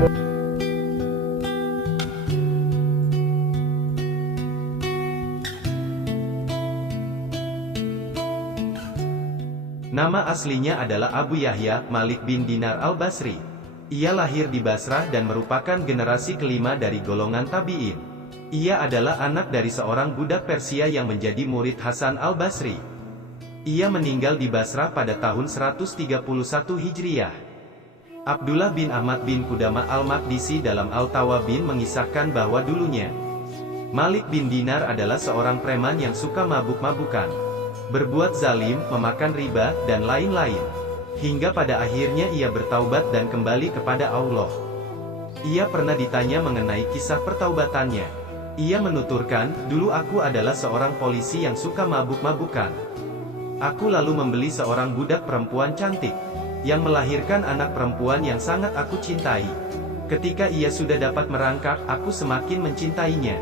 Nama aslinya adalah Abu Yahya Malik bin Dinar al-Basri. Ia lahir di Basrah dan merupakan generasi kelima dari golongan tabi'in. Ia adalah anak dari seorang budak Persia yang menjadi murid Hasan al-Basri. Ia meninggal di Basrah pada tahun 131 Hijriah. Abdullah bin Ahmad bin Qudamah al-Maqdisi dalam Al-Tawabin mengisahkan bahwa dulunya Malik bin Dinar adalah seorang preman yang suka mabuk-mabukan, berbuat zalim, memakan riba, dan lain-lain. Hingga pada akhirnya ia bertaubat dan kembali kepada Allah. Ia pernah ditanya mengenai kisah pertaubatannya. Ia menuturkan, "Dulu aku adalah seorang polisi yang suka mabuk-mabukan. Aku lalu membeli seorang budak perempuan cantik, yang melahirkan anak perempuan yang sangat aku cintai. Ketika ia sudah dapat merangkak, aku semakin mencintainya.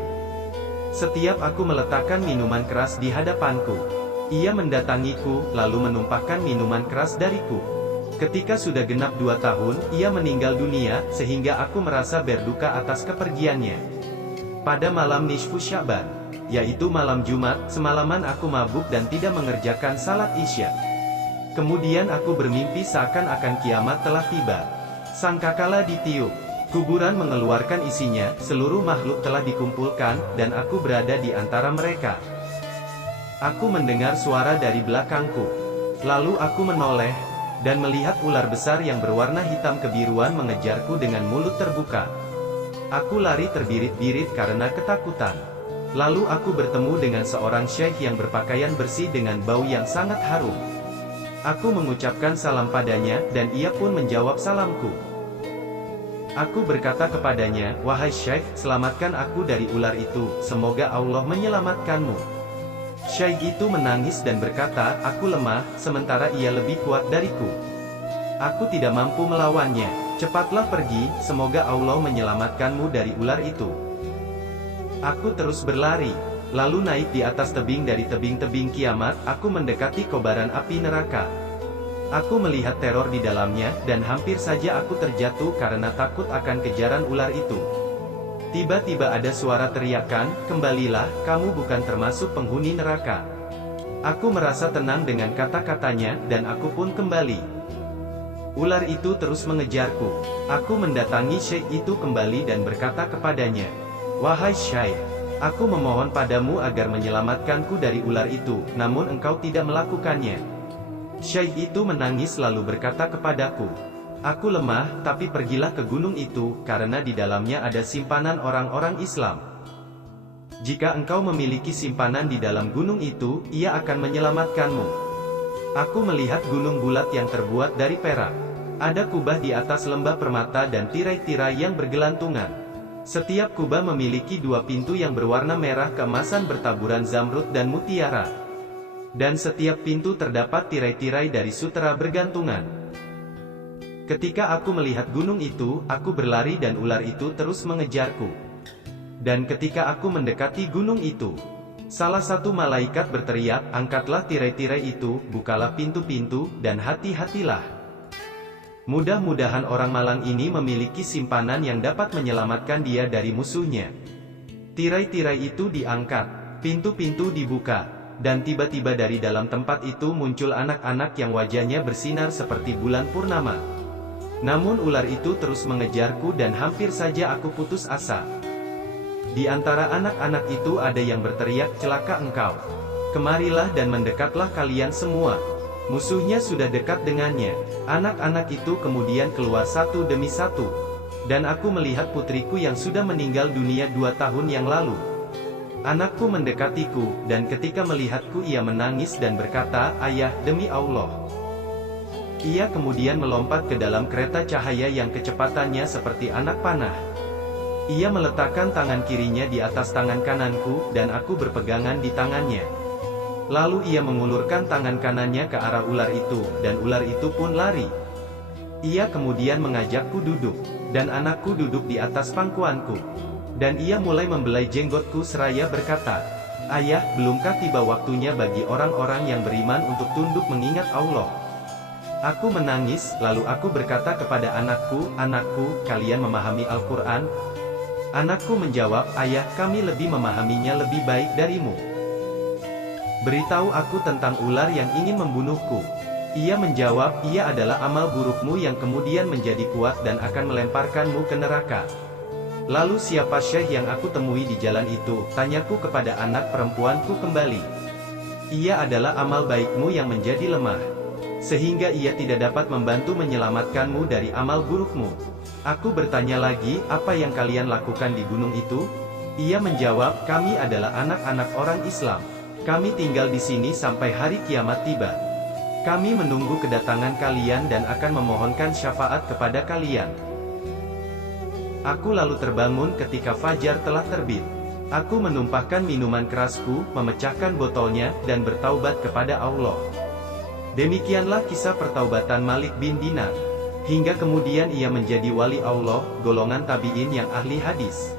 Setiap aku meletakkan minuman keras di hadapanku, ia mendatangiku, lalu menumpahkan minuman keras dariku. Ketika sudah genap 2 tahun, ia meninggal dunia, sehingga aku merasa berduka atas kepergiannya. Pada malam nisfu Sya'ban, yaitu malam Jumat, semalaman aku mabuk dan tidak mengerjakan salat Isya. Kemudian aku bermimpi seakan-akan kiamat telah tiba. Sangkakala ditiup, kuburan mengeluarkan isinya, seluruh makhluk telah dikumpulkan, dan aku berada di antara mereka. Aku mendengar suara dari belakangku. Lalu aku menoleh, dan melihat ular besar yang berwarna hitam kebiruan mengejarku dengan mulut terbuka. Aku lari terbirit-birit karena ketakutan. Lalu aku bertemu dengan seorang syekh yang berpakaian bersih dengan bau yang sangat harum. Aku mengucapkan salam padanya, dan ia pun menjawab salamku. Aku berkata kepadanya, "Wahai syekh, selamatkan aku dari ular itu, semoga Allah menyelamatkanmu." Syekh itu menangis dan berkata, "Aku lemah, sementara ia lebih kuat dariku. Aku tidak mampu melawannya. Cepatlah pergi, semoga Allah menyelamatkanmu dari ular itu." Aku terus berlari, lalu naik di atas tebing dari tebing-tebing kiamat. Aku mendekati kobaran api neraka. Aku melihat teror di dalamnya, dan hampir saja aku terjatuh karena takut akan kejaran ular itu. Tiba-tiba ada suara teriakan, "Kembalilah, kamu bukan termasuk penghuni neraka." Aku merasa tenang dengan kata-katanya, dan aku pun kembali. Ular itu terus mengejarku. Aku mendatangi syekh itu kembali dan berkata kepadanya, "Wahai syekh, aku memohon padamu agar menyelamatkanku dari ular itu, namun engkau tidak melakukannya." Syekh itu menangis lalu berkata kepadaku, "Aku lemah, tapi pergilah ke gunung itu, karena di dalamnya ada simpanan orang-orang Islam. Jika engkau memiliki simpanan di dalam gunung itu, ia akan menyelamatkanmu." Aku melihat gunung bulat yang terbuat dari perak. Ada kubah di atas lembah permata dan tirai-tirai yang bergelantungan. Setiap kubah memiliki 2 pintu yang berwarna merah keemasan bertaburan zamrud dan mutiara. Dan setiap pintu terdapat tirai-tirai dari sutera bergantungan. Ketika aku melihat gunung itu, aku berlari dan ular itu terus mengejarku. Dan ketika aku mendekati gunung itu, salah satu malaikat berteriak, "Angkatlah tirai-tirai itu, bukalah pintu-pintu, dan hati-hatilah. Mudah-mudahan orang malang ini memiliki simpanan yang dapat menyelamatkan dia dari musuhnya." Tirai-tirai itu diangkat, pintu-pintu dibuka, dan tiba-tiba dari dalam tempat itu muncul anak-anak yang wajahnya bersinar seperti bulan purnama. Namun ular itu terus mengejarku dan hampir saja aku putus asa. Di antara anak-anak itu ada yang berteriak, "Celaka engkau! Kemarilah dan mendekatlah kalian semua. Musuhnya sudah dekat dengannya." Anak-anak itu kemudian keluar satu demi satu. Dan aku melihat putriku yang sudah meninggal dunia 2 tahun yang lalu. Anakku mendekatiku, dan ketika melihatku ia menangis dan berkata, "Ayah, demi Allah." Ia kemudian melompat ke dalam kereta cahaya yang kecepatannya seperti anak panah. Ia meletakkan tangan kirinya di atas tangan kananku, dan aku berpegangan di tangannya. Lalu ia mengulurkan tangan kanannya ke arah ular itu, dan ular itu pun lari. Ia kemudian mengajakku duduk, dan anakku duduk di atas pangkuanku. Dan ia mulai membelai jenggotku seraya berkata, "Ayah, belumkah tiba waktunya bagi orang-orang yang beriman untuk tunduk mengingat Allah?" Aku menangis, lalu aku berkata kepada anakku, "Anakku, kalian memahami Al-Quran?" Anakku menjawab, "Ayah, kami lebih memahaminya lebih baik darimu. Beritahu aku tentang ular yang ingin membunuhku." Ia menjawab, "Ia adalah amal burukmu yang kemudian menjadi kuat dan akan melemparkanmu ke neraka." "Lalu siapa syekh yang aku temui di jalan itu?" tanyaku kepada anak perempuanku kembali. "Ia adalah amal baikmu yang menjadi lemah, sehingga ia tidak dapat membantu menyelamatkanmu dari amal burukmu." Aku bertanya lagi, "Apa yang kalian lakukan di gunung itu?" Ia menjawab, "Kami adalah anak-anak orang Islam. Kami tinggal di sini sampai hari kiamat tiba. Kami menunggu kedatangan kalian dan akan memohonkan syafaat kepada kalian." Aku lalu terbangun ketika fajar telah terbit. Aku menumpahkan minuman kerasku, memecahkan botolnya, dan bertaubat kepada Allah. Demikianlah kisah pertaubatan Malik bin Dinar. Hingga kemudian ia menjadi wali Allah, golongan tabi'in yang ahli hadis.